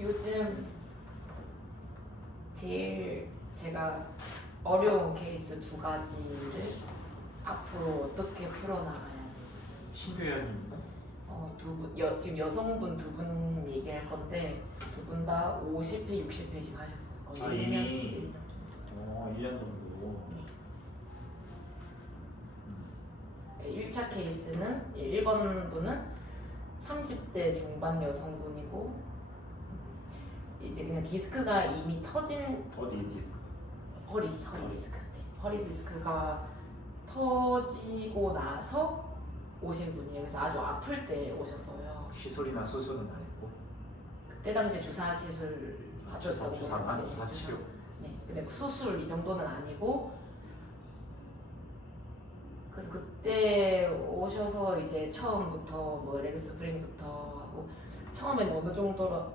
요즘 제일 제가 어려운 케이스 두 가지를 앞으로 어떻게 풀어나가야 될지. 신규회원입니다. 지금 여성분 두 분 얘기할 건데 두 분 다 50회, 60회씩 하셨어요. 거의 아, 1년, 이미? 1년 1년 정도. 1차 케이스는 1번 분은 30대 중반 여성분이고 이제 그냥 디스크가 이미 터진 어디 디스크? 허리 디스크. 네. 허리 디스크가 터지고 나서 오신 분이에요. 그래서 아주 아플 때 오셨어요. 시술이나 수술은 아니고. 그때 당시에 주사 시술 받으셨던 주사만? 네, 주사 치료. 네. 근데 수술 이 정도는 아니고 그래서 그때 오셔서 이제 처음부터 뭐 레그 스프링부터 하고 처음엔 어느 정도로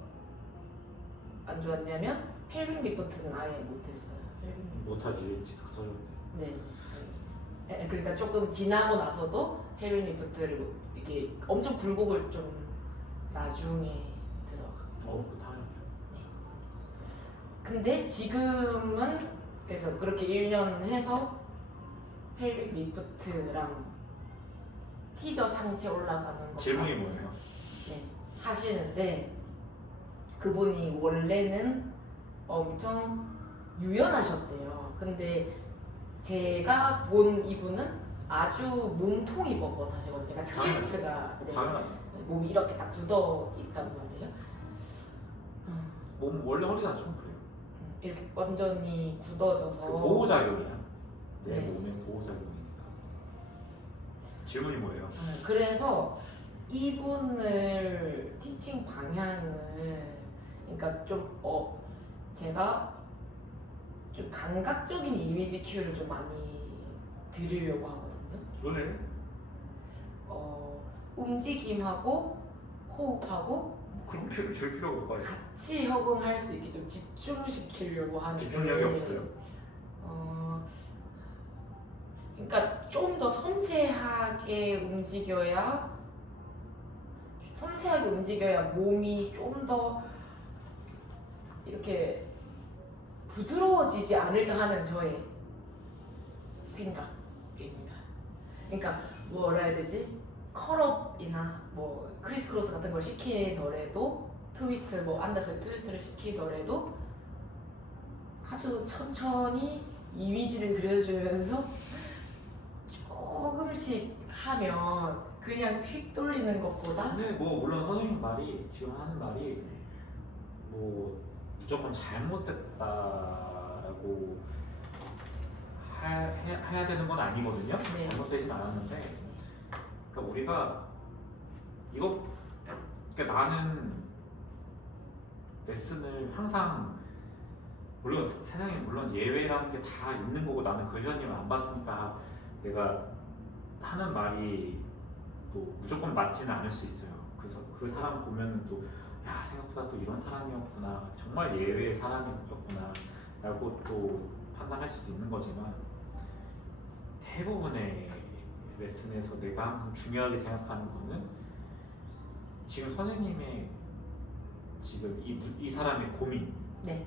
안 좋았냐면 pelvic 리프트는 아예 못했어요. 못하지. 디스크 터졌네. 네. 네. 그러니까 조금 지나고 나서도 pelvic 리프트를 이게 엄청 굴곡을 좀 나중에 들어가. 그거 다행이야. 근데 지금은 그래서 그렇게 1년 해서 pelvic 리프트랑 티저 상체 올라가는 거 질문이 뭐예요? 네, 하시는데 그분이 원래는 엄청 유연하셨대요. 근데 제가 본 이분은 아주 몸통이 뻣뻣하시거든요. 그러니까 트위스트가 네, 당연하죠. 몸이 이렇게 딱 굳어 있단 말이에요. 몸 원래 허리 다치면 그래요. 이렇게 완전히 굳어져서 그 보호작용이야. 내 네. 몸의 보호작용이니까. 질문이 뭐예요? 그래서 이분을 티칭 방향을 그러니까 좀 제가 좀 감각적인 이미지 큐를 좀 많이 드리려고 하거든요. 그래? 움직임하고 호흡하고 그런 표를 줄 필요가 없어요. 같이 협응할 수 있게 좀 집중시키려고 하는데 집중력이 없어요. 그러니까 좀 더 섬세하게 움직여야 몸이 좀 더 이렇게 부드러워지지 않을까 하는 저의 생각입니다. 그러니까 뭐라 해야 되지? 컬업이나 뭐 크리스 크로스 같은 걸 시키더라도 트위스트 뭐 앉아서 트위스트를 시키더라도 아주 천천히 이미지를 그려주면서 조금씩 하면 그냥 휙 돌리는 것보다 근데 뭐 물론 선생님 말이 지금 하는 말이 뭐 무조건 잘못됐다라고 해야 되는 건 아니거든요. 네. 잘못되진 않았는데, 그러니까 우리가 이거 그러니까 나는 레슨을 항상 물론 세상에 물론 예외라는 게 다 있는 거고 나는 그 회원님을 안 봤으니까 내가 하는 말이 또 무조건 맞지는 않을 수 있어요. 그래서 그 사람 보면 또 야 생각보다 또 이런 사람이었구나 정말 예외의 사람이었구나 라고 또 판단할 수도 있는 거지만 대부분의 레슨에서 내가 항상 중요하게 생각하는 거는 지금 선생님의 지금 이 사람의 고민이 네.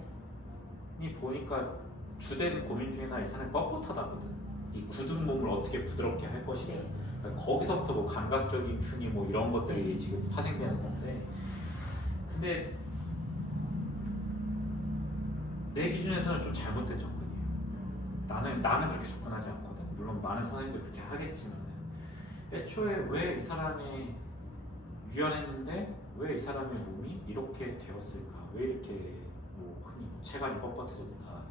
보니까 주된 고민 중에 하나 이 사람이 뻣뻣하다거든. 이 굳은 몸을 어떻게 부드럽게 할 것이냐. 네. 그러니까 거기서부터 뭐 감각적인 큐니 뭐 이런 것들이 지금 파생되는 건데, 근데 내 기준에서는 좀 잘못된 접근이에요. 나는 그렇게 접근하지 않거든. 물론 많은 선생님들 그렇게 하겠지만 애초에 왜 이 사람이 유연했는데 왜 이 사람의 몸이 이렇게 되었을까? 왜 이렇게 뭐 흔히 체관이 뻣뻣해졌다,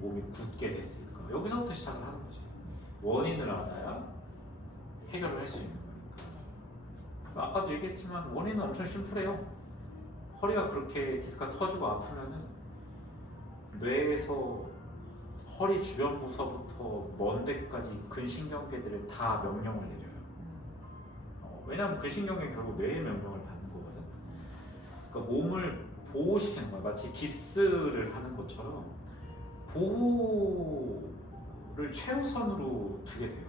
몸이 굳게 됐을까? 여기서부터 시작을 하는 거지. 원인을 알아야 해결을 할 수 있는 거니까. 아까도 얘기했지만 원인은 엄청 심플해요. 허리가 그렇게 디스크가 터지고 아프면은 뇌에서 허리 주변 부서부터 먼 데까지 근신경계들을 다 명령을 내려요. 왜냐하면 근신경계는 결국 뇌의 명령을 받는 거거든. 그러니까 몸을 보호시키는 거야. 마치 깁스를 하는 것처럼 보호를 최우선으로 두게 돼요.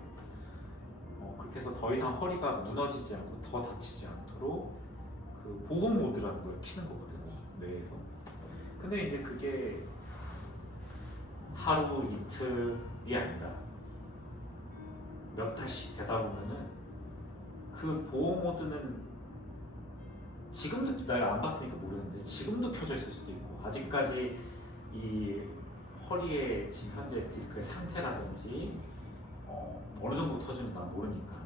그렇게 해서 더 이상 허리가 무너지지 않고 더 다치지 않도록 그 그 보호 모드라는 걸 키는 거거든 뇌에서. 근데 이제 그게 하루 이틀이 아니라 몇 달씩 되다 보면은 그 보호 모드는 지금도 내가 안 봤으니까 모르는데 지금도 켜져 있을 수도 있고 아직까지 이 허리의 지금 현재 디스크의 상태라든지 어느 정도 터지는지 난 모르니까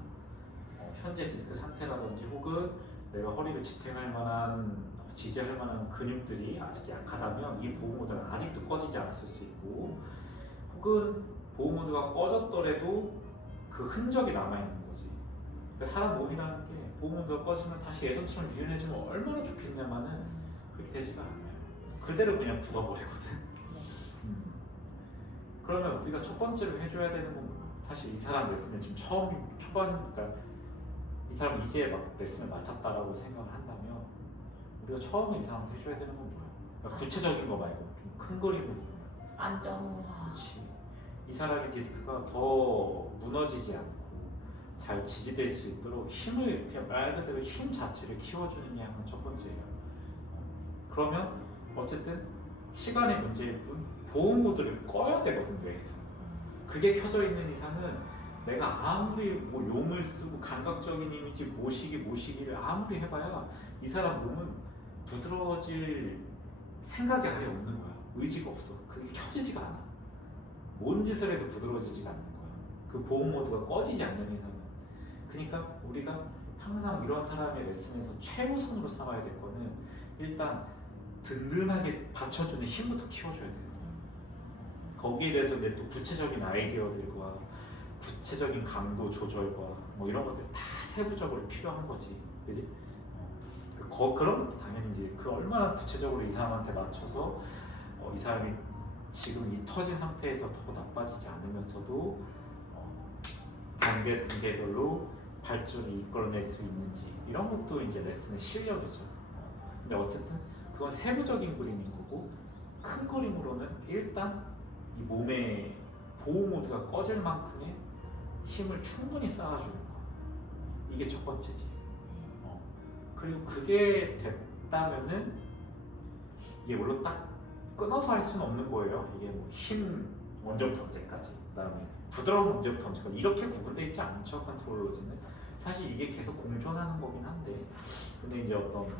현재 디스크 상태라든지 혹은 내가 허리를 지탱할 만한 지지할 만한 근육들이 아직 약하다면 이 보호 모드는 아직도 꺼지지 않았을 수 있고 혹은 보호 모드가 꺼졌더라도 그 흔적이 남아있는 거지. 그러니까 사람 몸이라는 게 보호 모드가 꺼지면 다시 예전처럼 유연해지면 얼마나 좋겠냐마는 그렇게 되지가 않아요. 그대로 그냥 죽어버리거든. 그러면 우리가 첫 번째로 해줘야 되는 건 뭐야? 사실 이 사람 레슨을 지금 그러니까 이 사람 이제 막 레슨을 맡았다라고 생각을 한다면 우리가 처음에 이 사람한테 해줘야 되는 건 뭐야? 그러니까 구체적인 거 말고 좀 큰 그림으로 보면 안정화. 그렇지. 이 사람의 디스크가 더 무너지지 않고 잘 지지될 수 있도록 힘을 그냥 말 그대로 힘 자체를 키워주는 게 항상 첫 번째예요. 그러면 어쨌든 시간의 문제일 뿐 보호 모드를 꺼야 되거든 뇌에서. 그게 켜져 있는 이상은 내가 아무리 뭐 용을 쓰고 감각적인 이미지 모시기를 아무리 해봐야 이 사람 몸은 부드러워질 생각이 아예 없는 거야. 의지가 없어. 그게 켜지지가 않아. 뭔 짓을 해도 부드러워지지가 않는 거야. 그 보호 모드가 꺼지지 않는 이상은. 그러니까 우리가 항상 이런 사람의 레슨에서 최우선으로 삼아야 될 거는 일단 든든하게 받쳐주는 힘부터 키워줘야 돼요. 거기에 대해서 이제 또 구체적인 아이디어들과 구체적인 강도 조절과 뭐 이런 것들 다 세부적으로 필요한 거지, 그지? 그런 것도 당연히 이제 그 얼마나 구체적으로 이 사람한테 맞춰서 이 사람이 지금 이 터진 상태에서 더 나빠지지 않으면서도 단계별로 발전을 이끌어낼 수 있는지 이런 것도 이제 레슨의 실력이죠. 근데 어쨌든 그건 세부적인 그림인 거고 큰 그림으로는 일단 이 몸의 보호 모드가 꺼질 만큼의 힘을 충분히 쌓아주는 거. 이게 첫 번째지. 그리고 그게 됐다면은 이게 물론 딱 끊어서 할 수는 없는 거예요. 이게 뭐 힘 언제부터 언제까지, 그다음에 부드러운 언제부터 언제까지 이렇게 구분되어 있지 않죠. 컨트롤러즈는 사실 이게 계속 공존하는 거긴 한데, 근데 이제 어떤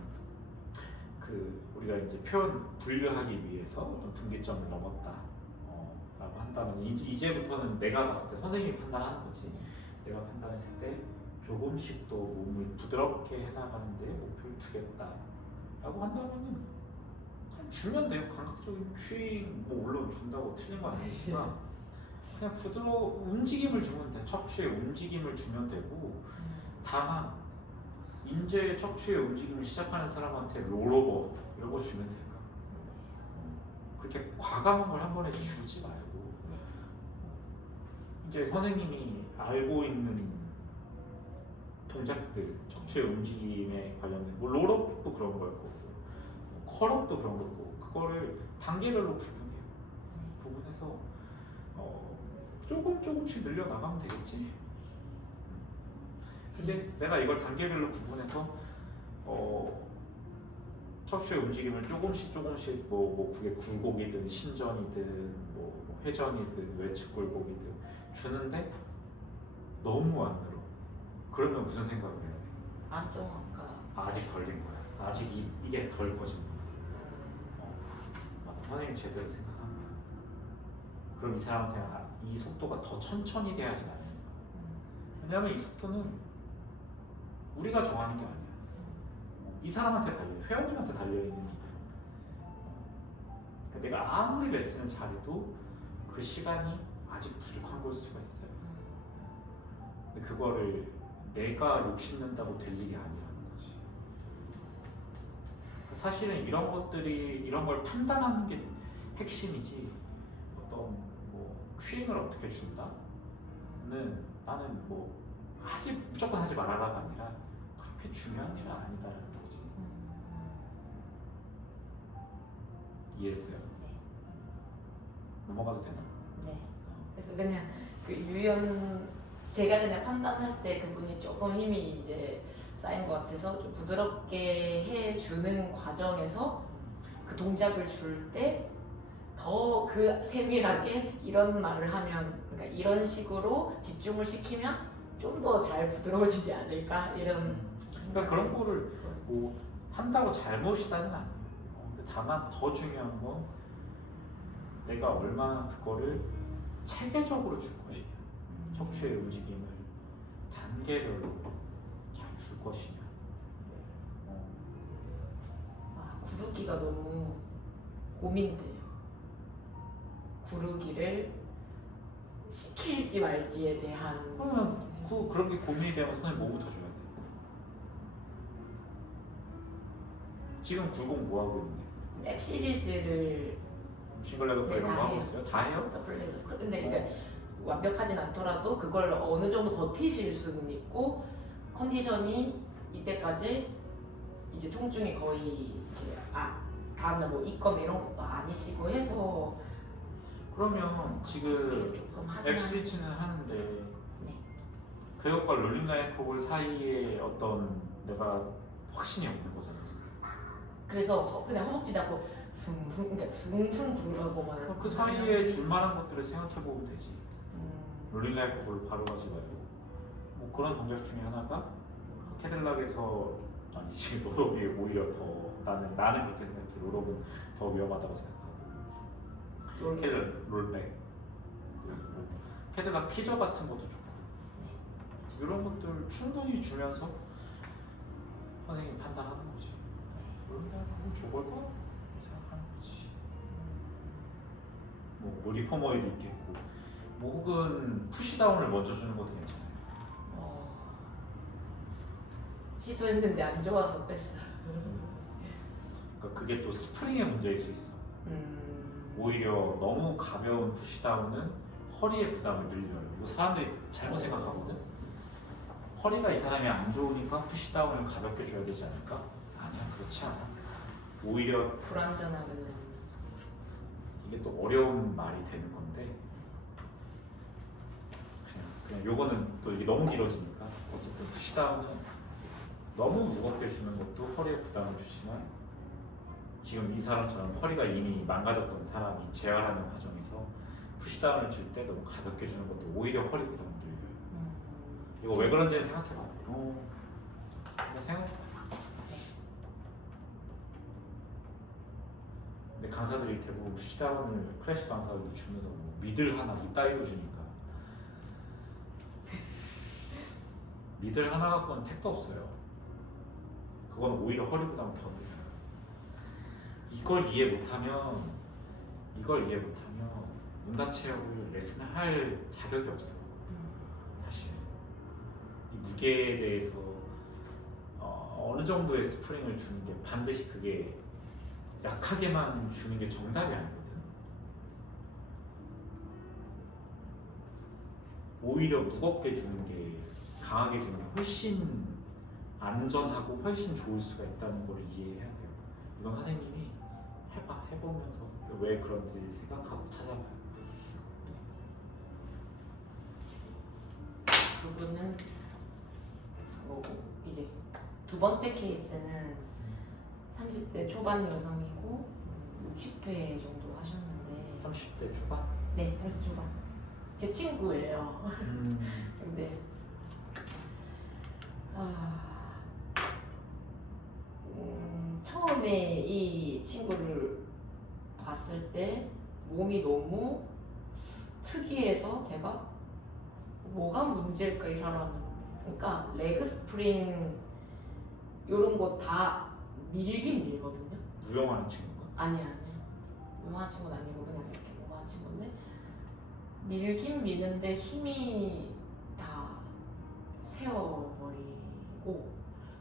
그 우리가 이제 표현 분류하기 위해서 어떤 분기점을 넘었다. 라고 한다면 이제부터는 내가 봤을 때 선생님이 판단하는 거지. 내가 판단했을 때 조금씩 더 몸을 부드럽게 해나가는데 목표를 두겠다 라고 한다면은 그냥 주면 돼요. 감각적인 큐잉 뭐 물론 준다고 틀린 거 아니지만 그냥 움직임을 주면 돼. 척추의 움직임을 주면 되고, 다만 인제 척추의 움직임을 시작하는 사람한테 롤오버 이런 거 주면 될까? 그렇게 과감한 걸 한 번에 주지 말고 이제 선생님이 알고 있는 동작들, 척추의 움직임에 관련된 뭐 롤업도 그런 걸 거고 컬업도 그런 걸 거고 그거를 단계별로 구분해요. 구분해서 조금씩 늘려나가면 되겠지. 근데 내가 이걸 단계별로 구분해서 척추의 움직임을 조금씩 뭐 그게 굴곡이든 신전이든 뭐 회전이든 외측 굴곡이든 주는데 너무 안 늘어. 그러면 무슨 생각을 해야 돼? 안정화가. 아직 덜 된 거야. 아직 이게 덜 꺼진 거야. 선생님 제대로 생각한 거야. 그럼 이 사람한테 이 속도가 더 천천히 돼야지 않는 거야. 왜냐면 이 속도는 우리가 정하는 게 아니야. 이 사람한테 달려요. 회원님한테 달려있는 일이야. 그러니까 내가 아무리 레슨을 잘해도 그 시간이 아직 부족한 걸 수가 있어요. 근데 그거를 내가 욕심낸다고 될 일이 아니라는 거지. 사실은 이런 걸 판단하는 게 핵심이지, 어떤 뭐 큐잉을 어떻게 준다는 나는 뭐 무조건 하지 말아라가 아니라 그렇게 중요한 일은 아니다라는 거지. 이해했어요? 네. 넘어가도 되나? 네. 그래서 그냥 그 제가 그냥 판단할 때 그분이 조금 힘이 이제 쌓인 것 같아서 좀 부드럽게 해주는 과정에서 그 동작을 줄 때 더 그 세밀하게 이런 말을 하면, 그러니까 이런 식으로 집중을 시키면 좀 더 잘 부드러워지지 않을까 이런. 그러니까 그런 거를 뭐 한다고 잘못이다는 아니에요. 근데 다만 더 중요한 건 내가 얼마나 그거를 체계적으로 줄 것이냐, 척추의 움직임을 단계별로 잘 줄 것이냐. 구르기가 너무 고민돼요. 구르기를 시킬지 말지에 대한. 그러면 그렇게 고민이 되면 선생님 뭐부터 줘야 돼? 지금 굴곡 뭐 하고 있는데? 랩 시리즈를 싱글레그 네, 이런 거 다 하고 해요. 있어요? 다 해요? 더블레그. 근데 그러니까 완벽하진 않더라도 그걸 어느 정도 버티실 수는 있고, 컨디션이 이때까지 이제 통증이 거의 이렇게 다음날 뭐 있거나 이런 것도 아니시고 해서 그러면 지금 조금 앱 스위치는 하는데 네. 그 효과 롤링라인 포글 사이에 어떤 내가 확신이 없는 거잖아요. 그래서 그냥 허벅지 잡고 숭숭, 그러니까 숭숭 구르라고만. 그 사이에 줄만한 것들을 생각해 보면 되지. 롤링라인 포글 바로 가지 말고 뭐 그런 동작 중에 하나가 캐딜락에서 아니 지금 롤업이 오히려 더 나는 그렇게 생각해. 롤업은 더 위험하다고 생각하고 캐딜 롤백 그리고 캐딜락 피저 같은 것도 좋고 이런 것들 충분히 주면서 선생님이 판단하는 거지. 롤링라인 좋을 거 생각하는 거지. 뭐 리포머에도 있겠고 뭐 혹은 푸시다운을 먼저 주는 것도 괜찮아요. 시도했는데 안 좋아서 뺐어요. 그러니까 그게 또 스프링의 문제일 수 있어. 오히려 너무 가벼운 푸시다운은 허리의 부담을 늘려요. 이거 사람들이 잘못 생각하거든. 허리가 이 사람이 안 좋으니까 푸시다운을 가볍게 줘야 되지 않을까? 아니야, 그렇지 않아. 오히려 불안전하게. 이게 또 어려운 말이 되는 건데 그냥 요거는 또 이게 너무 길어지니까 어쨌든 푸시다운은 너무 무겁게 주는 것도 허리에 부담을 주지만 지금 이 사람처럼 허리가 이미 망가졌던 사람이 재활하는 과정에서 푸시다운을 줄 때 너무 가볍게 주는 것도 오히려 허리 부담을 늘려요. 이거 왜 그런지 생각해봐. 생각해봐. 근데 강사들이 대부분 푸시다운을 클래식 강사들이 주면서 뭐 미들 하나 이따위로 주니까 미들 하나 갖고는 택도 없어요. 그건 오히려 허리 부담을 더 늘려요. 이걸 이해 못하면 문다체육을 레슨을 할 자격이 없어. 사실 이 무게에 대해서 어느 정도의 스프링을 주는 게 반드시 그게 약하게만 주는 게 정답이 아니거든. 오히려 무겁게 주는 게 강하게 주는 게 훨씬 안전하고 훨씬 좋을 수가 있다는 걸 이해해야 돼요. 이건 선생님이 해보면서 왜 그런지 생각하고 찾아봐요. 그분은 이제 두 번째 케이스는 30대 초반 여성이고 60회 정도 하셨는데 30대 초반? 네, 30대 초반. 제 친구예요. 근데 처음에 이 친구를 봤을 때 몸이 너무 특이해서 제가 뭐가 문제일까 이 사람은. 그러니까 레그 스프링 이런 거 다 밀긴 밀거든요. 무용하는 친구가? 아니 무용하는 친구는 아니고 그냥 이렇게 무용하는 친구인데 밀긴 미는데 힘이 다 세어버리고,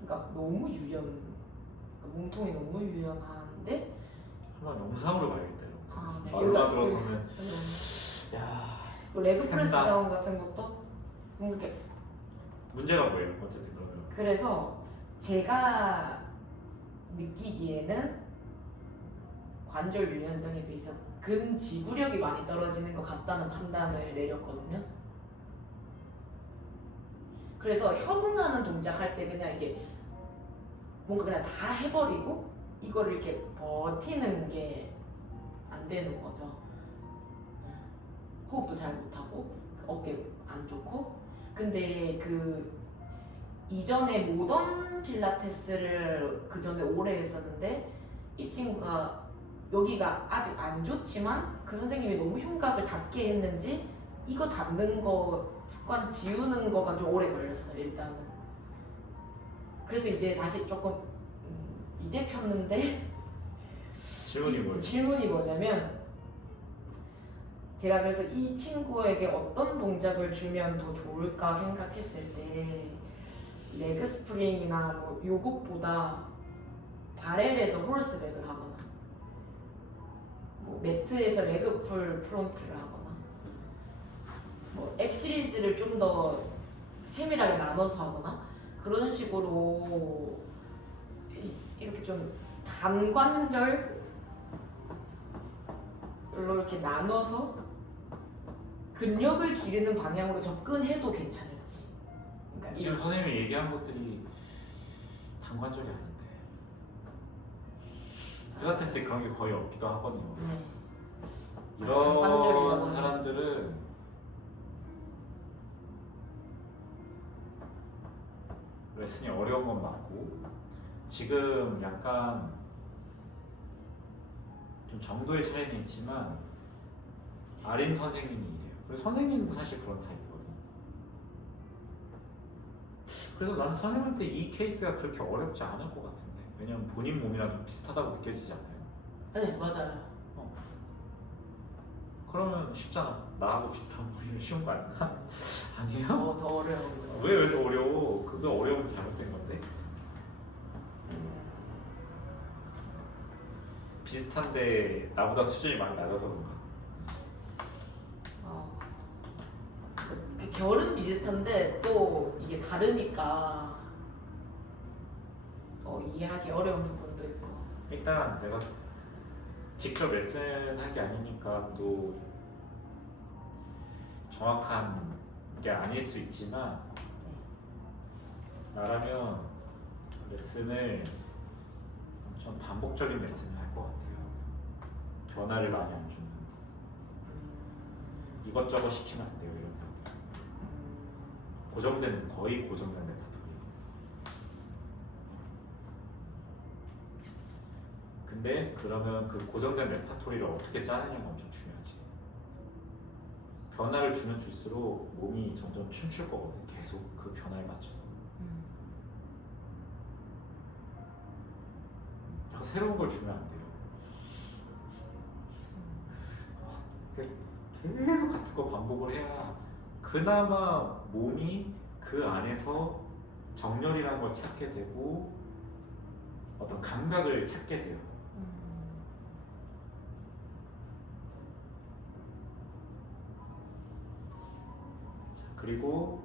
그러니까 너무 그러니까 몸통이 너무 유연한데. 한번 영상으로 봐야겠다. 네. 말로만 들어서는 야 레그 센다. 프레스 다운 같은 것도 이렇게. 문제가 뭐예요? 어쨌든 그러면 그래서 제가 느끼기에는 관절 유연성에 비해서 근지구력이 많이 떨어지는 것 같다는 판단을 내렸거든요. 그래서 협응하는 동작 할 때 그냥 이게 뭔가 그냥 다 해버리고 이거를 이렇게 버티는 게 안 되는 거죠. 호흡도 잘 못하고 어깨 안 좋고. 근데 그 이전에 모던 필라테스를 그 전에 오래 했었는데 이 친구가 여기가 아직 안 좋지만 그 선생님이 너무 흉곽을 닫게 했는지 이거 닫는 거 습관 지우는 거가 좀 오래 걸렸어요 일단은. 그래서 이제 다시 조금 이제 폈는데 질문이 뭐냐면 제가 그래서 이 친구에게 어떤 동작을 주면 더 좋을까 생각했을 때 레그 스프링이나 뭐 요것보다 바렐에서 홀스 레그를 하거나 뭐 매트에서 레그 풀 프론트를 하거나 뭐 앱 시리즈를 좀 더 세밀하게 나눠서 하거나 그런 식으로 이렇게 좀 단관절로 이렇게 나눠서 근력을 기르는 방향으로 접근해도 괜찮을지. 그러니까 지금 선생님이 얘기한 것들이 단관절이 아닌데 필라테스에 그런 게 거의 없기도 하거든요. 단관절이라고 이런 사람들은 레슨이 어려운 건 맞고 지금 약간 좀 정도의 차이는 있지만 아린 선생님이 이래요. 그리고 선생님도 사실 그런 타입이거든요. 그래서 나는 선생님한테 이 케이스가 그렇게 어렵지 않을 것 같은데 왜냐면 본인 몸이랑 좀 비슷하다고 느껴지지 않아요? 네 맞아요. 그러면 쉽잖아. 나하고 비슷한 몸이면 쉬운 거 아니야? 아니에요? 더 어려워요. 왜 더 어려워? 그거 어려우면 잘못된 건데. 비슷한데 나보다 수준이 많이 낮아서 그런가? 결은 비슷한데 또 이게 다르니까 이해하기 어려운 부분도 있고. 일단 내가 직접 레슨할 게 아니니까 또 정확한 게 아닐 수 있지만 나라면 레슨을 좀 반복적인 레슨을 할 것 같아요. 변화를 많이 안 주는 이것저것 시키면 안 돼요 이런 사람들. 고정된 거의 고정된 레퍼토리. 근데 그러면 그 고정된 레퍼토리를 어떻게 짜느냐가 엄청 중요하지. 변화를 주면 줄수록 몸이 점점 춤출 거거든. 계속 그 변화에 맞춰서. 자꾸 새로운 걸 주면 안 돼요. 계속 같은 거 반복을 해야 그나마 몸이 그 안에서 정렬이라는 걸 찾게 되고 어떤 감각을 찾게 돼요. 그리고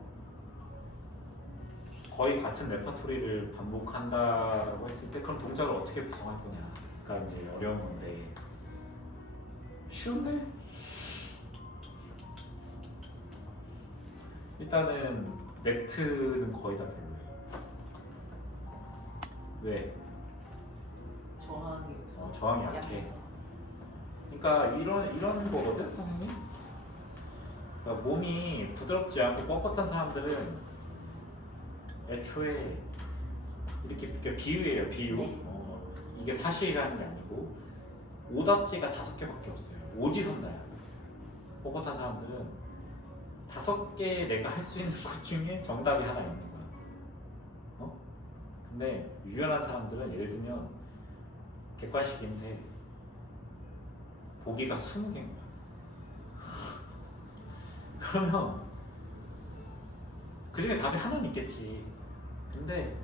거의 같은 레퍼토리를 반복한다고 했을 때 그럼 동작을 어떻게 구성할 거냐가 이제 어려운 건데 쉬운데? 일단은 매트는 거의 다 별로예요. 왜? 저항이 약해. 그러니까 이런 거거든, 선생님. 그러니까 몸이 부드럽지 않고 뻣뻣한 사람들은 애초에 이렇게 비유예요, 비유. 네. 이게 사실이라는 게 아니고 오답지가 5개밖에 없어요. 오지선다야. 뻣뻣한 사람들은 5개 내가 할 수 있는 것 중에 정답이 하나 있는 거야. 근데 유연한 사람들은 예를 들면 객관식인데 보기가 20개인 거야. 그러면 그 중에 답이 하나는 있겠지. 근데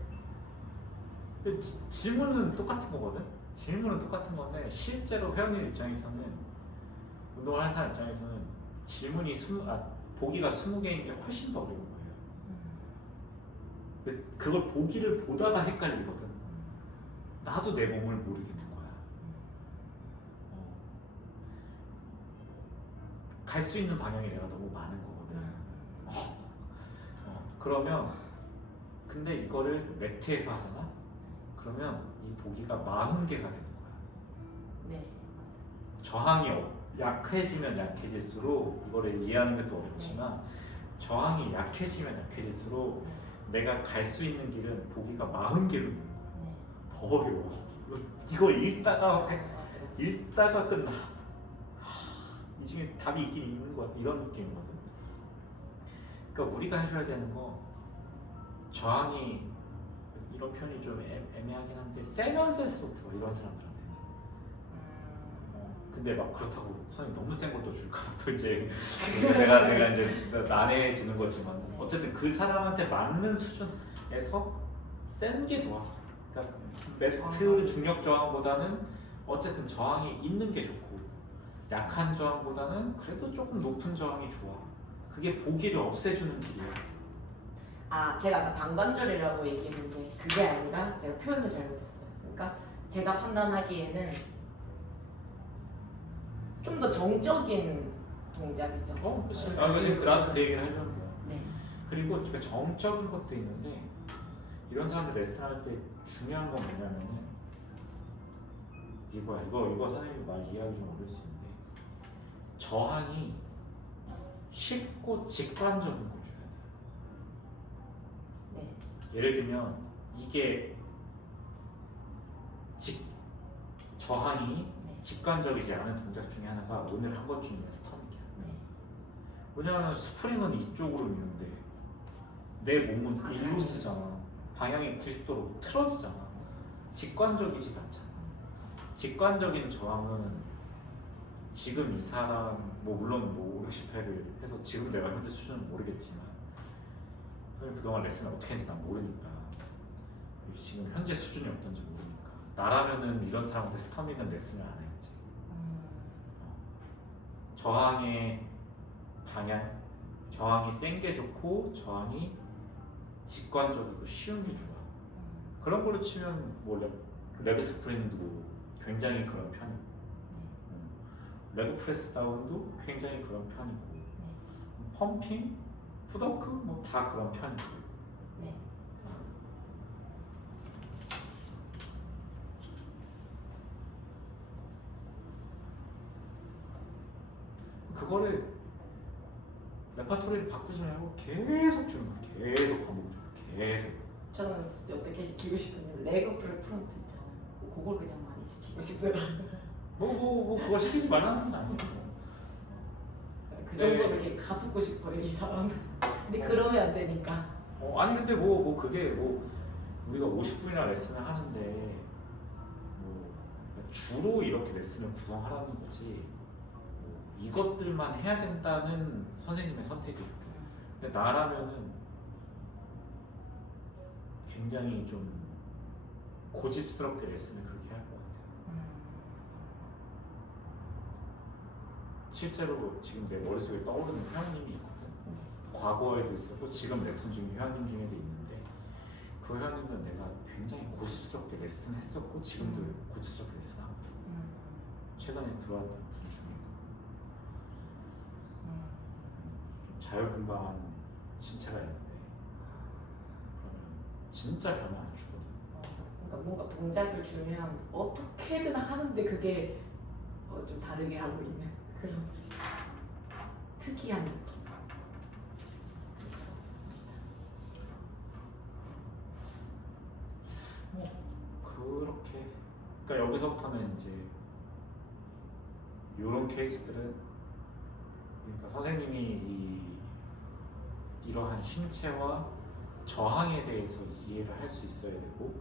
질문은 똑같은 거거든. 질문은 똑같은 건데 실제로 회원님 입장에서는 운동을 하는 사람 입장에서는 질문이 보기가 20개인 게 훨씬 더 어려운 거예요. 그걸 보기를 보다가 헷갈리거든. 나도 내 몸을 모르겠는 거야. 갈 수 있는 방향이 내가 너무 많은 거거든. 그러면 근데 이거를 매트에서 하잖아. 그러면 이 보기가 40개가 되는 거야. 네. 저항이 약해지면 약해질수록 이거를 이해하는 게 또 어렵지만 저항이 약해지면 약해질수록 내가 갈 수 있는 길은 보기가 40개로 되는 거야. 네. 더 어려워. 이걸 읽다가 끝나. 이 중에 답이 있긴 있는 거야. 이런 느낌이거든. 그러니까 우리가 해줘야 되는 거 저항이 이런 표현이 좀 애매하긴 한데 세면 셀수록 좋아 이런 사람들한테는. 근데 막 그렇다고 선생님 너무 센 것도 줄까 또 이제 내가 이제 난해해지는 거지만 어쨌든 그 사람한테 맞는 수준에서 센 게 좋아. 그러니까 매트 중력 저항보다는 어쨌든 저항이 있는 게 좋고 약한 저항보다는 그래도 조금 높은 저항이 좋아. 그게 보기를 없애주는 길이야. 아, 제가 아까 방관절이라고 얘기했는데 그게 아니라 제가 표현을 잘못했어요. 그러니까 제가 판단하기에는 좀 더 정적인 동작이죠. 그렇지. 지금 그래서 그 얘기를 하려는 거야. 네. 그리고 그 정적인 것도 있는데 이런 사람들 레슨할 때 중요한 건 뭐냐면은 이거 선생님이 말 이해하기 좀 어려울 수 있는데 저항이 쉽고 직관적인 걸 줘야 돼. 네. 예를 들면 이게 저항이 네. 직관적이지 않은 동작 중에 하나가 오늘 한 것 중에 스터닝이야. 네. 왜냐하면 스프링은 이쪽으로 미는데 내 몸은 방향이. 일로 쓰잖아. 방향이 90도로 틀어지잖아. 직관적이지 않잖아. 직관적인 저항은 지금 이 사람 물론 50회를 해서 지금 내가 현재 수준은 모르겠지만 선생님 그동안 레슨을 어떻게 했는지 난 모르니까 지금 현재 수준이 어떤지 모르니까 나라면은 이런 사람한테 스터밍은 레슨을 안 해야지. 저항의 방향, 저항이 센 게 좋고 저항이 직관적이고 쉬운 게 좋아. 그런 걸로 치면 레그 스프링도 굉장히 그런 편이고 레그 프레스 다운도 굉장히 그런 편이고 펌핑, 풋워크 다 그런 편이고. 네. 그거를 레파토리를 바꾸지 말고 계속 주는 거야. 계속 반복 주는 거야. 계속. 저는 어떻게 시키고 싶으냐면 레그 풀 프론트 있잖아요. 그걸 그냥 많이 시키고 싶더라고요. 그거 시키지 말라는 건 아니에요. 그 네. 정도로 이렇게 가두고 싶어요, 이 사람. 근데 그러면 안 되니까. 아니 근데 그게 우리가 50분이나 레슨을 하는데 주로 이렇게 레슨을 구성하라는 거지 이것들만 해야 된다는 선생님의 선택이에요. 근데 나라면은 굉장히 좀 고집스럽게 레슨을 그렇게 할 것 같아요. 실제로 지금 내 머릿속에 떠오르는 회원님이 있거든. 과거에도 있었고 지금 레슨 중에 회원님 중에도 있는데 그 회원님은 내가 굉장히 고집스럽게 레슨했었고 지금도 고집스럽게 레슨하고 최근에 들어왔던 분 중에 좀 자유분방한 신체가 있는데 그러면 진짜 변화 안 주거든. 그러니까 뭔가 동작을 주면 어떻게든 하는데 그게 좀 다르게 하고 있는 그런 특이한 느낌. 그렇게 그러니까 여기서부터는 이제 이런 케이스들은 그러니까 선생님이 이러한 신체와 저항에 대해서 이해를 할 수 있어야 되고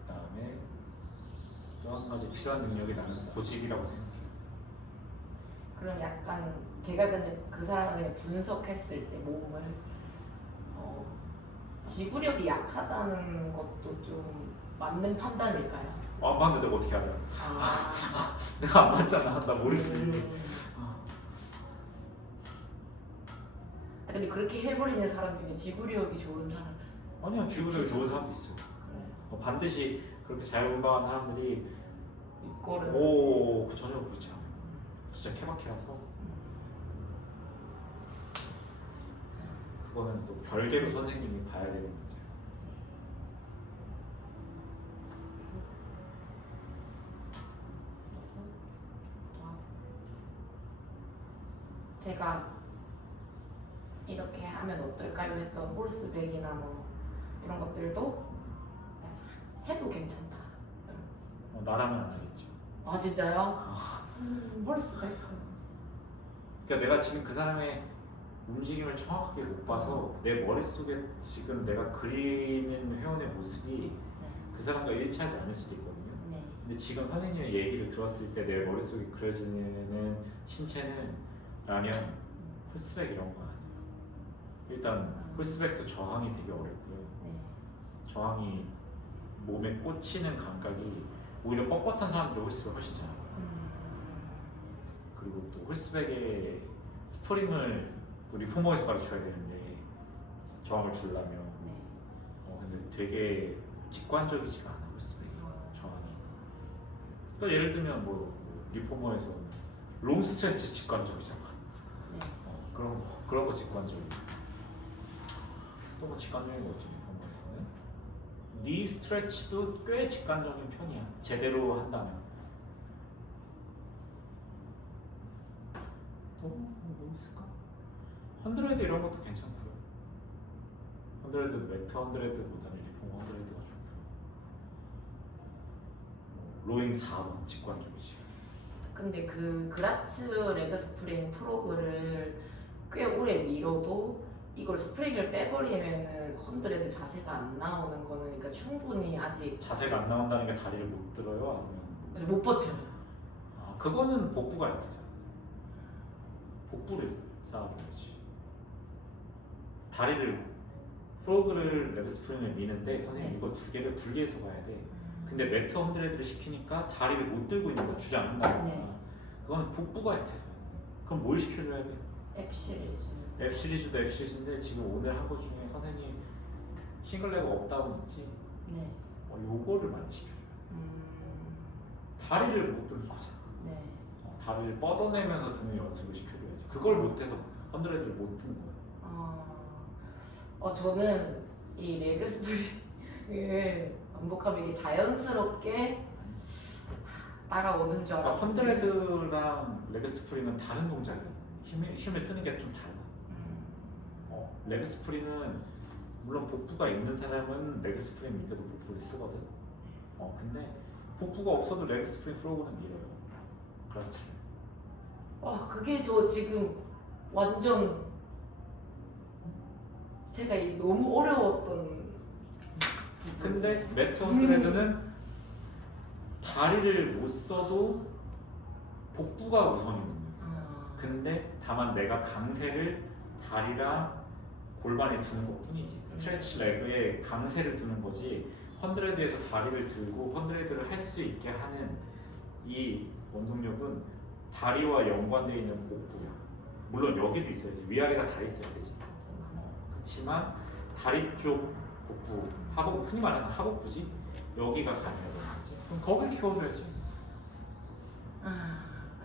그 다음에 또 한 가지 필요한 능력이 나는 고집이라고 생각해요. 그럼 약간 제가 근데 그 사람을 분석했을 때 몸을 지구력이 약하다는 것도 좀 맞는 판단일까요? 안 봤는데 어떻게 알아요? 아, 내가 안 봤잖아. 나 모르지. 근데 그렇게 해버리는 사람 중에 지구력이 좋은 사람 아니야, 지구력이 좋은 사람도 있어요. 그래. 반드시 그렇게 자유분방한 사람들이 이거를 전혀 그렇지 않아요. 진짜 케바케라서 그거는 또 별개로 선생님이 봐야 되는 문제예요. 제가 이렇게 하면 어떨까요 했던 홀스백이나 뭐 이런 것들도 해도 괜찮다. 나라면 안 하겠죠. 아 진짜요? 홀스백. 그러니까 내가 지금 그 사람의 움직임을 정확하게 못 봐서 내 머릿속에 지금 내가 그리는 회원의 모습이 그 사람과 일치하지 않을 수도 있거든요. 네. 근데 지금 선생님의 얘기를 들었을 때 내 머릿속에 그려지는 신체는 라면 홀스백 이런 거 아니에요. 일단 홀스백도 저항이 되게 어렵고요. 네. 저항이 몸에 꽂히는 감각이 오히려 뻣뻣한 사람들이 홀스백 훨씬 잘 알아요. 그리고 또 홀스백의 스프링을 리포머에서 가르쳐야 되는데 저항을 주려면 네. 근데 되게 직관적이지가 않아 홀스백이 저항이. 그러니까 예를 들면 뭐 리포머에서 롱 스트레치 직관적이잖아. 네. 그런 거 직관적이고 또 뭐 직관적인 거 있죠 리포머에서는 니 스트레치도 꽤 직관적인 편이야 제대로 한다면. 뭐 있을까? 헌드레드 이런 것도 괜찮고요. 헌드레드 매트 헌드레드보다는 리폼 헌드레드가 좋고요. 로잉 4번 직관적이지. 근데 그 그라츠 레그 스프링 프로그를 꽤 오래 밀어도 이걸 스프링을 빼버리면은 헌드레드 자세가 안 나오는 거는 그러니까 충분히 아직 자세가 안 나온다는 게 다리를 못 들어요? 아니면 못 버텨요. 그거는 복부가 약해져. 복부를 쌓아줘야지. 다리를 프로그를 레그 스프링을 미는데 선생님 네. 이거 두 개를 분리해서 봐야 돼. 근데 매트 헌드레드를 시키니까 다리를 못 들고 있는 거 주저앉는다는 거야. 네. 그건 복부가 약해서. 그럼 뭘 시켜줘야 돼? 앱 시리즈. 앱 시리즈도 앱 시리즈인데 지금 오늘 한 것 중에 선생님 싱글레그 업다운 있지? 네. 요거를 많이 시켜줘요. 다리를 못 드는 거잖아. 네. 다리를 뻗어내면서 드는 연습을 시켜줘야지. 그걸 못해서 헌드레드를 못 드는 거예요. 저는 이 레그 스프링을 반복하면 이게 자연스럽게 따라오는 줄 그러니까 알았는데 헌드레드랑 레그 스프링은 다른 동작이에요. 힘을 쓰는 게 좀 달라. 레그 스프링은 물론 복부가 있는 사람은 레그 스프링 밑에도 복부를 쓰거든. 근데 복부가 없어도 레그 스프링 프로그는 밀어요. 그렇지. 그게 저 지금 완전 제가 너무 어려웠던 근데 매트 헌드레드는 다리를 못 써도 복부가 우선인 거예요. 근데 다만 내가 강세를 다리랑 골반에 두는 것 뿐이지. 스트레치 레그에 강세를 두는 거지. 헌드레드에서 다리를 들고 헌드레드를 할 수 있게 하는 이 원동력은 다리와 연관되어 있는 복부야. 물론 여기도 있어야지. 위아래가 다 있어야 되지. 그렇지만 다리 쪽 복부, 하복, 흔히 말하는 하복부지. 여기가 가능해야 되는 거지. 그럼 거기를 키워줘야지.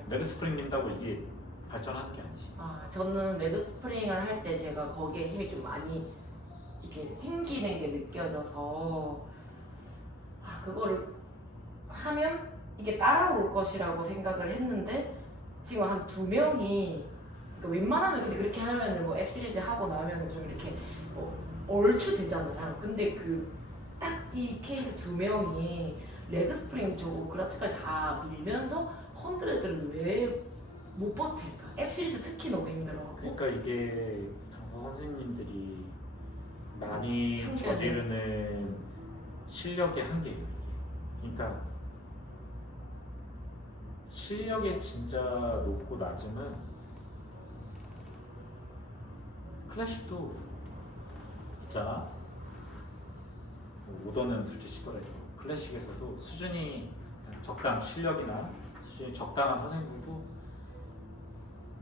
레그 스프링 민다고 이게 발전하는 게 아니지. 저는 레그 스프링을 할 때 제가 거기에 힘이 좀 많이 이렇게 생기는 게 느껴져서 그거를 하면 이게 따라올 것이라고 생각을 했는데 지금 한 두 명이 그러니까 웬만하면 근데 그렇게 하면은 뭐 앱 시리즈 하고 나면 좀 이렇게 얼추 되잖아요. 근데 그 딱 이 케이스 두 명이 레그 스프링 저거 그라치까지 다 밀면서 헌드레드를 왜 못 버틸까? 앱 시리즈 특히 너무 힘들어. 그러니까 이게 강사 선생님들이 많이 한계네. 저지르는 실력의 한계예요. 이게. 그러니까 실력의 진짜 높고 낮음은 클래식도 있잖아. 오더는 둘째 치더라도 클래식에서도 수준이 실력이나 수준이 적당한 선생님들도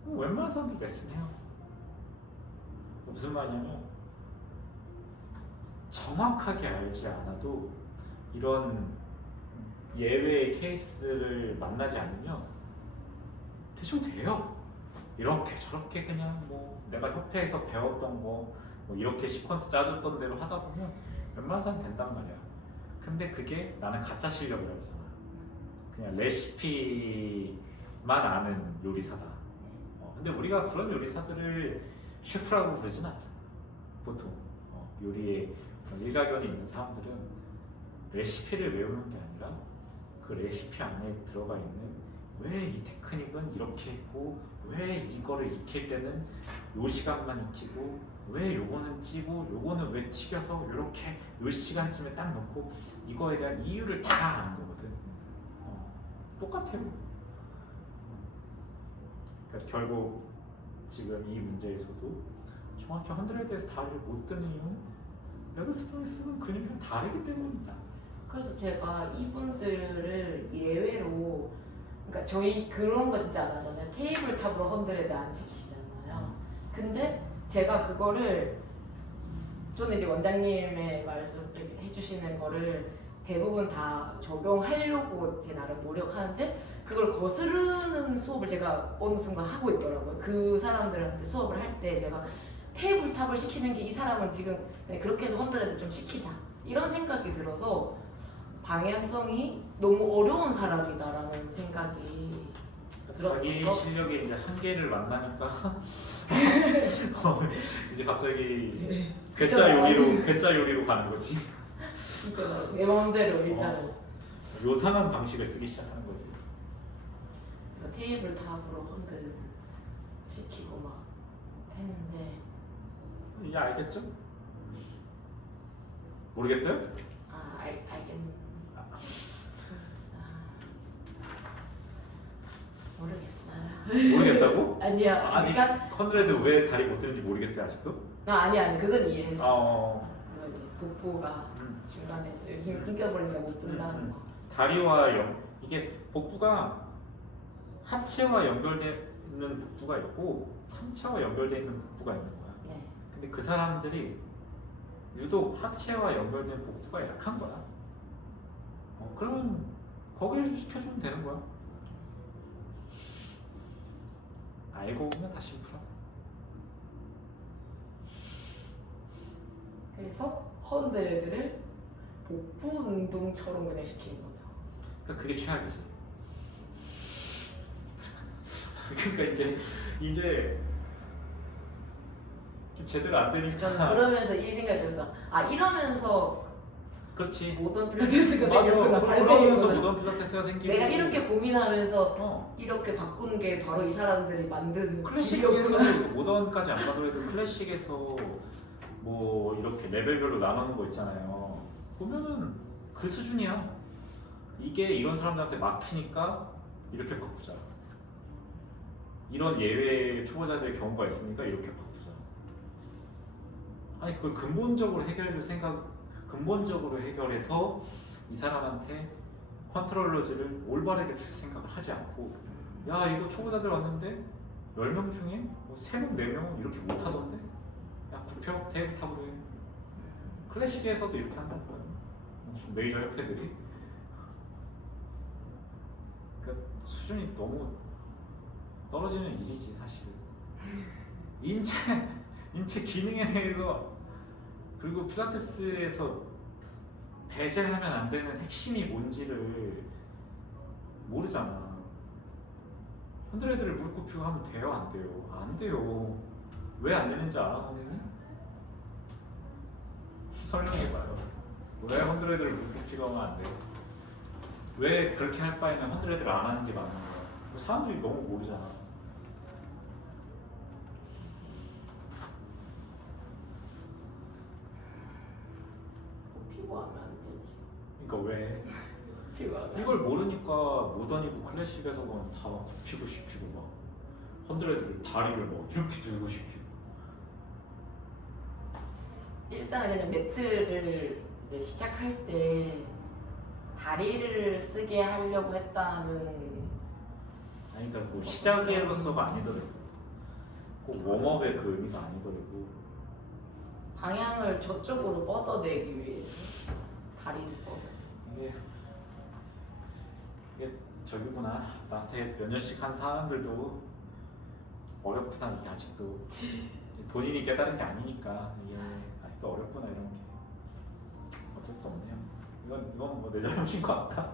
웬만한 사람들 레슨해요. 무슨 말이냐면 정확하게 알지 않아도 이런 예외의 케이스를 만나지 않으면 대충 돼요. 이렇게 저렇게 그냥 뭐 내가 협회에서 배웠던 거 뭐 이렇게 시퀀스 짜줬던 대로 하다 보면 웬만한 사람 된단 말이야. 근데 그게 나는 가짜 실력이라고 하잖아. 그냥 레시피만 아는 요리사다. 근데 우리가 그런 요리사들을 셰프라고 그러진 않잖아. 보통 요리에 일가견이 있는 사람들은 레시피를 외우는 게 아니라 그 레시피 안에 들어가 있는 왜 이 테크닉은 이렇게 했고 왜 이거를 익힐 때는 요 시간만 익히고 왜 요거는 찌고 요거는 왜 튀겨서 요렇게 요 시간쯤에 딱 넣고 이거에 대한 이유를 다 아는 거거든. 똑같아요. 그러니까 결국 지금 이 문제에서도 정확히 헌드레드에 대해서 다리를 못 드는 이유는 레그스프레스는 근육이랑 다르기 때문입니다. 그래서 제가 이분들을 예외로, 그러니까 저희 그런 거 진짜 안 하잖아요. 테이블탑으로 헌드레드 안 시키시잖아요. 근데 제가 그거를, 저는 이제 원장님의 말씀 해주시는 거를 대부분 다 적용하려고 제 나름 노력하는데 그걸 거스르는 수업을 제가 어느 순간 하고 있더라고요. 그 사람들한테 수업을 할 때 제가 테이블탑을 시키는 게 이 사람은 지금 그냥 그렇게 해서 헌드레드 좀 시키자 이런 생각이 들어서 방향성이 너무 어려운 사람이다라는 생각이 자기 실력의 이제 한계를 만나니까 이제 갑자기 괴짜 요리로 가는 거지. 진짜 내 마음대로 일단 요상한 방식을 쓰기 시작하는 거지. 그래서 테이블탑으로 헌드레드 시키고 막 했는데 이제 알겠죠? 모르겠어요? 알겠는 모르겠어요. 모르겠다고? 아니야. 아직 그러니까 헌드레드 왜 다리 못 드는지 모르겠어요 아직도? 아니 그건 이해했어. 어. 복부가 중간에서 힘을 끊겨버리니까 못 든다는 거. 다리와 이게 복부가 하체와 연결되는 복부가 있고 상체와 연결되어 있는 복부가 있는 거야. 네. 근데 그 사람들이 유독 하체와 연결된 복부가 약한 거야. 그러면 거기를 시켜주면 되는 거야. 알고 보면 다 심플하다. 그래서 헌드레드를 복부 운동처럼 그냥 시키는 거죠. 그러니까 그게 최악이지. 그러니까 이제 제대로 안 되니까. 저는 그러면서 이 생각이 들었어. 이러면서 그렇지. 모던 필라테스가 맞아. 생겼구나. 그러면서 발생했구나. 모던 필라테스가 생기고. 내가 이렇게 고민하면서 이렇게 바꾼 게 바로 이 사람들이 만든 클래식에서 기력이구나. 모던까지 안 가더라도 클래식에서 뭐 이렇게 레벨별로 나누는 거 있잖아요. 보면은 그 수준이야. 이게 이런 사람들한테 막히니까 이렇게 바꾸자. 이런 예외 초보자들의 경우가 있으니까 이렇게 바꾸자. 아니 그걸 근본적으로 근본적으로 해결해서 이 사람한테 컨트롤러즈를 올바르게 줄 생각을 하지 않고 야 이거 초보자들 왔는데 10명 중에 뭐 3명, 4명은 이렇게 못하던데 야 굽혀 테이블탑으로 해. 클래식에서도 이렇게 한다고요. 메이저 협회들이. 그러니까 수준이 너무 떨어지는 일이지 사실은. 인체 기능에 대해서 그리고 필라테스에서 배제하면 안 되는 핵심이 뭔지를 모르잖아. 헌드레드를 무릎 굽히고 하면 돼요? 안 돼요? 안 돼요. 왜 안 되는지 알아, 선생님? 설명해봐요. 왜 헌드레드를 무릎 굽히고 하면 안 돼요? 왜 그렇게 할 바에는 헌드레드를 안 하는 게 맞는 거야? 사람들이 너무 모르잖아. 피고하면 안 되지. 그러니까 왜? 피고하면. 이걸 모르니까 모던이고 클래식에서는 다 막 굽히고 싶히고 막 헌드레드를 다리를 막 이렇게 들고 싶히고. 일단 그냥 매트를 이제 시작할 때 다리를 쓰게 하려고 했다는. 아니 그러니까 뭐 시작으로서가 아니더라고. 꼭 웜업의 그 의미가 아니더라고. 방향을 저쪽으로 뻗어내기 위해서 다리를 뻗어. 이게 저기구나. 나한테 몇 년씩 한 사람들도 어렵구나 이게 아직도. 본인이 깨달은 게 아니니까 이게 아직도 어렵구나 이런 게 어쩔 수 없네요. 이건 뭐 내 잘못인 것 같다.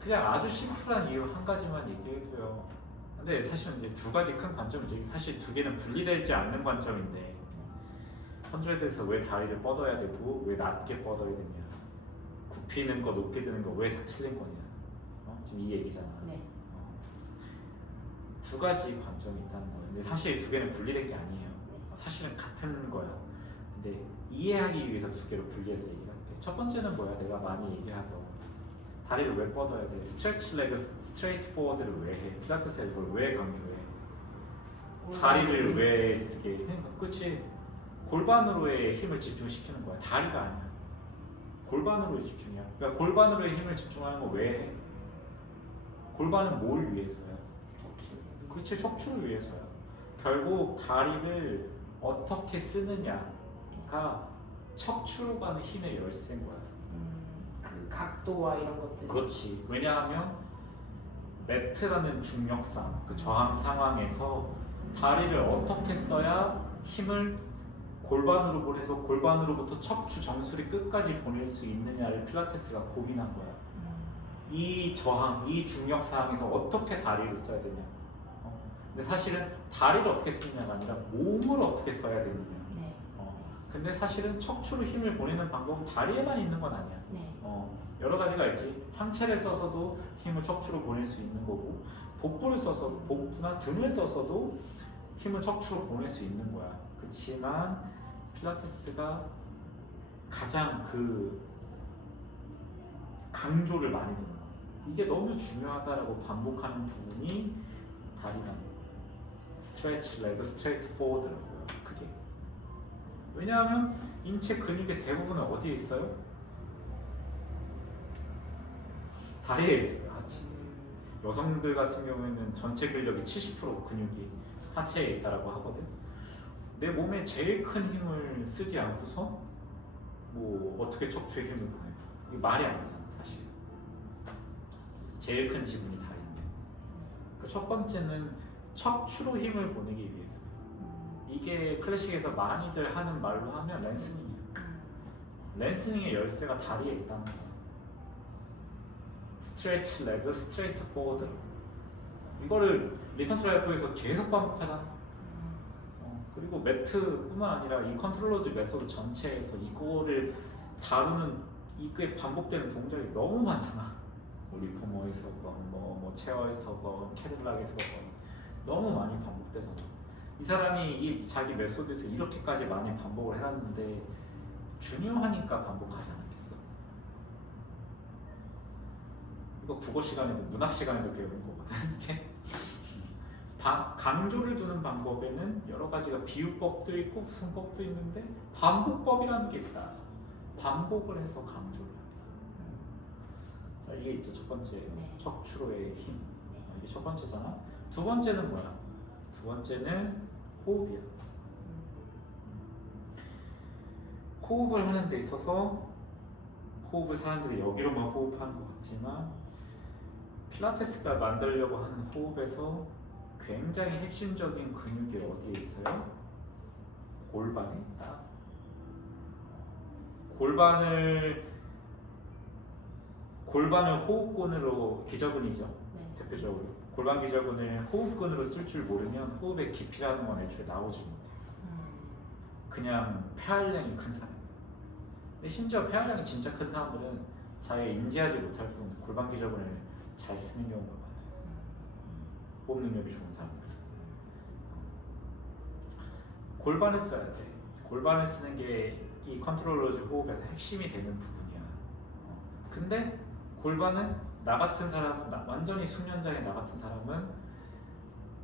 그냥 아주 심플한 이유 한 가지만 얘기해도요. 근데 사실은 이제 두 가지 큰 관점이죠. 사실 두 개는 분리되지 않는 관점인데 헌드레드에서 왜 다리를 뻗어야 되고 왜 낮게 뻗어야 되냐, 굽히는 거 높게 드는 거 왜 다 틀린 거냐, 지금 이 얘기잖아. 네. 두 가지 관점이 있다는 거예요. 근데 사실 두 개는 분리된 게 아니에요. 사실은 같은 거야. 근데 이해하기 위해서 두 개로 분리해서 얘기를 할게. 첫 번째는 뭐야? 내가 많이 얘기하던 다리를 왜 뻗어야 돼? 스트레치 레그 스트레이트 포워드를 왜 해? 필라테스에서 이걸 왜 강조해? 다리를 왜 쓰게 해? 그치? 골반으로의 힘을 집중시키는 거야. 다리가 아니야. 골반으로의 집중이야. 그러니까 골반으로의 힘을 집중하는 거 왜 해? 골반은 뭘 위해서야? 그렇지, 척추를 위해서야. 결국 다리를 어떻게 쓰느냐가 척추로 가는 힘의 열쇠인 거야. 그 각도와 이런 것들. 그렇지. 왜냐하면 매트라는 중력상, 그 저항 상황에서 다리를 어떻게 써야 힘을 골반으로 보내서 골반으로부터 척추 정수리 끝까지 보낼 수 있느냐를 필라테스가 고민한 거야. 이 저항, 이 중력 상황에서 어떻게 다리를 써야 되냐. 근데 사실은 다리를 어떻게 쓰느냐가 아니라 몸을 어떻게 써야 되느냐. 네. 근데 사실은 척추로 힘을 보내는 방법은 다리에만 있는 건 아니야. 네. 여러 가지가 있지. 상체를 써서도 힘을 척추로 보낼 수 있는 거고, 복부를 써서도, 복부나 등을 써서도 힘을 척추로 보낼 수 있는 거야. 그렇지만 필라테스가 가장 그 강조를 많이 두는 거야. 이게 너무 중요하다라고 반복하는 부분이 다리라는 거야. 스트레치 레그 스트레이트 포워드라고요. 그게. 왜냐하면 인체 근육의 대부분은 어디에 있어요? 다리에 있어요. 하체. 여성들 같은 경우에는 전체 근력의 70% 근육이 하체에 있다라고 하거든. 내 몸에 제일 큰 힘을 쓰지 않고서 뭐 어떻게 척추에 힘을 보내? 이게 말이 안 되잖아, 사실. 제일 큰 지분이 다리인데. 그러니까 첫 번째는 척추로 힘을 보내기 위해서. 이게 클래식에서 많이들 하는 말로 하면 랜스닝이에요. 랜스닝의 열쇠가 다리에 있다는 거야. 스트레치 레그 스트레이트 포워드. 이거를 리턴 트라이프에서 계속 반복하잖아. 그리고 매트뿐만 아니라 이 컨트롤러즈 메소드 전체에서 이거를 다루는 이게 반복되는 동작이 너무 많잖아. 뭐 리포머에서건 뭐 체어에서건 캐딜락에서건 너무 많이 반복되잖아. 이 사람이 이 자기 메소드에서 이렇게까지 많이 반복을 해놨는데 중요하니까 반복하지 않았겠어? 이거 국어 시간에도 문학 시간에도 배우는 거거든. 이게 강조를 두는 방법에는 여러 가지가 비유법도 있고 구성법도 있는데 반복법이라는 게 있다. 반복을 해서 강조를 합니다. 자, 이게 있죠. 첫 번째 척추로의 힘. 이게 첫 번째잖아. 두 번째는 뭐야? 두 번째는 호흡이야. 호흡을 하는 데 있어서 호흡을 사람들이 여기로만 호흡하는 것 같지만 필라테스가 만들려고 하는 호흡에서 굉장히 핵심적인 근육이 어디에 있어요? 골반에 있다. 골반을 호흡근으로 기저근이죠. 네. 대표적으로 골반 기저근을 호흡근으로 쓸 줄 모르면 호흡의 깊이라는 건 애초에 나오지 못해. 그냥 폐활량이 큰 사람. 근데 심지어 폐활량이 진짜 큰 사람들은 자기가 인지하지 못할 뿐 골반 기저근을 잘 쓰는 경우가 많아요. 호흡 능력이 좋은 사람들. 골반을 써야 돼. 골반을 쓰는 게 이 컨트롤러즈 호흡에서 핵심이 되는 부분이야. 근데 골반은 나 같은 사람은 완전히 숙련자인 나 같은 사람은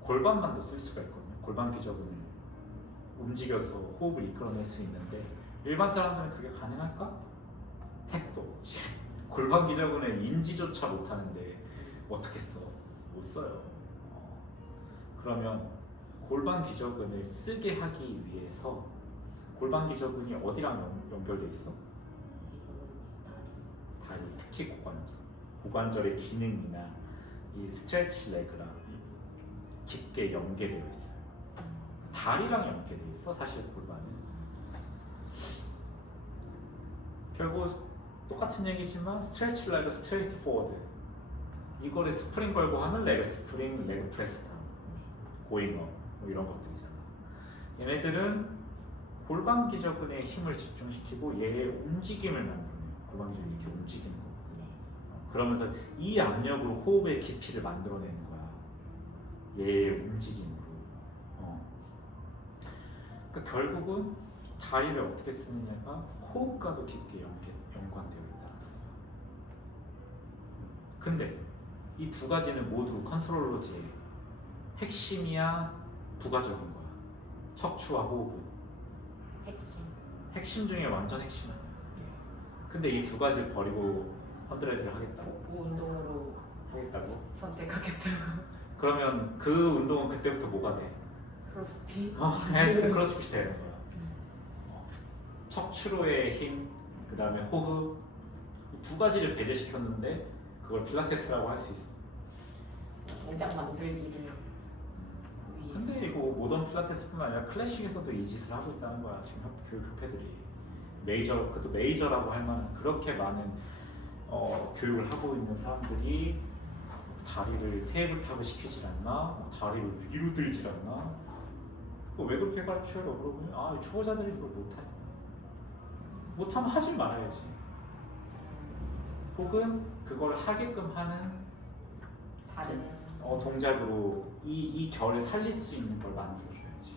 골반만도 쓸 수가 있거든요. 골반 기저근을 움직여서 호흡을 이끌어낼 수 있는데 일반 사람들은 그게 가능할까? 택도 없지. 골반 기저근의 인지조차 못하는데 어떻게 써? 못 써요. 그러면 골반 기저근을 쓰게 하기 위해서 골반 기저근이 어디랑 연결돼 있어? 다리, 특히 고관절. 고관절의 기능이나 이 스트레치 레그랑 깊게 연계되어 있어요. 다리랑 연계되어 있어 사실 골반은. 결국 똑같은 얘기지만 스트레치 레그 스트레이트 포워드 이거를 스프링 걸고 하면 레그 스프링, 레그 프레스 다운, 고잉업 뭐 이런 것들이잖아. 얘네들은 골반 기저근에 힘을 집중시키고 얘의 움직임을 만들어내요. 골반 기저근이 이렇게 움직이는 거거든. 그러면서 이 압력으로 호흡의 깊이를 만들어내는 거야. 얘의 움직임으로. 그러니까 결국은 다리를 어떻게 쓰느냐가 호흡과도 깊게 연관되어 있다. 근데 이 두 가지는 모두 컨트롤러지의 핵심이야 부가적인 거야. 척추와 호흡은 핵심 중에 완전 핵심이야. 근데 이 두 가지를 버리고 헌드레드를 하겠다고? 복부 운동으로 하겠다고? 선택하겠다고. 그러면 그 운동은 그때부터 뭐가 돼? 크로스핏. 헬스 크로스핏이 되는 거야. 척추로의 힘, 그 다음에 호흡 이 두 가지를 배제시켰는데 그걸 필라테스라고 할 수 있어. 공장 만들기를 위해서. 근데 이거 모던 필라테스뿐만 아니라 클래식에서도 이 짓을 하고 있다는 거야. 지금 교육 협회들이 그것도 메이저라고 할 만한 그렇게 많은 교육을 하고 있는 사람들이 다리를 테이블탑을 시키질 않나, 다리를 위로 들질 않나. 왜 그렇게 가르쳐요? 그러면 초보자들이 이걸 못하냐. 못하면 하지 말아야지. 혹은 그걸 하게끔 하는 다른 동작으로 이 결을 살릴 수 있는 걸 만들어줘야지.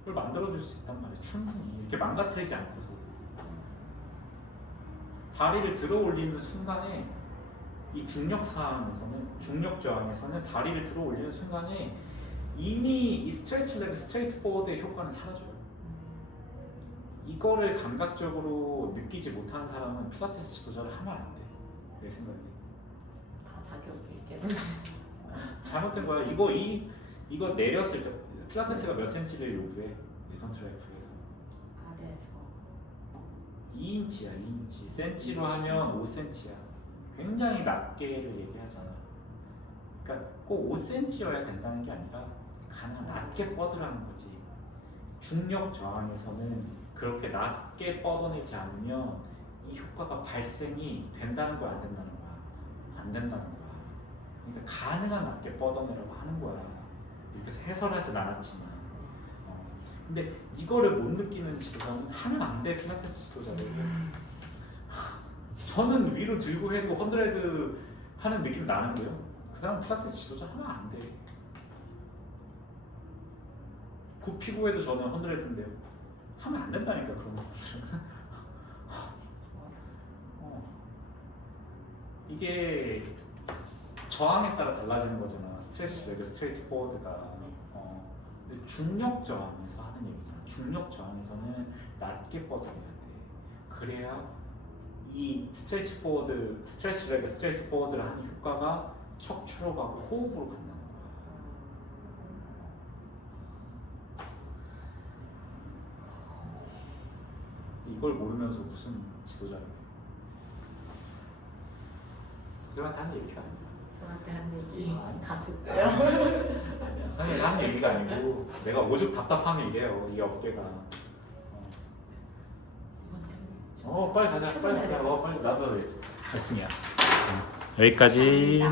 그걸 만들어줄 수 있단 말이야. 충분히 이렇게 망가뜨리지 않고서. 다리를 들어 올리는 순간에 이 중력 상황에서는 중력 저항에서는 다리를 들어 올리는 순간에 이미 이 스트레치 레그 스트레이트 포워드의 효과는 사라져요. 이거를 감각적으로 느끼지 못하는 사람은 필라테스 지도자를 하면 안 돼. 내 생각에. 다 자격이 때문에. 잘못된 거야. 이거 내렸을 때 필라테스가 몇 센치를 요구해? 리턴 트라이프에서 아래에서 2인치야. 2인치. 센치로 하면 5cm야. 굉장히 낮게를 얘기하잖아. 그러니까 꼭 5cm여야 된다는 게 아니라 가능한 낮게 뻗으라는 거지. 중력 저항에서는 그렇게 낮게 뻗어내지 않으면 이 효과가 발생이 된다는 거야, 안 된다는 거야? 안 된다는 거야. 그러니까 가능한 낮게 뻗어내라고 하는 거야. 이렇게 해서 해설하진 않았지만. 근데 이거를 못 느끼는 지도자는 하면 안 돼, 필라테스 지도자를. 저는 위로 들고 해도 헌드레드 하는 느낌 나는 거예요. 그 사람 필라테스 지도자 하면 안 돼. 굽히고 해도 저는 헌드레드인데요. 하면 안 된다니까 그런 것들은. 이게 저항에 따라 달라지는 거잖아. 스트레치 레그 스트레이트 포워드가. 근데 중력 저항에서 하는 얘기잖아. 중력 저항에서는 낮게 뻗어야 돼. 그래야 이 스트레치 레그 스트레이트 포워드를 하는 효과가 척추로 가고 호흡으로 간다는 거야. 이걸 모르면서 무슨 지도자를 해? 선생님한테 하는 얘기가 아니야. 저한테 한 얘기 같은데요. 아니야. 선생님이 하는 얘기가 아니고 내가 오죽 답답하면 이래요. 이 업계가. 빨리 가자. 빨리 가자. 빨리 나도 됐습니다. 여기까지.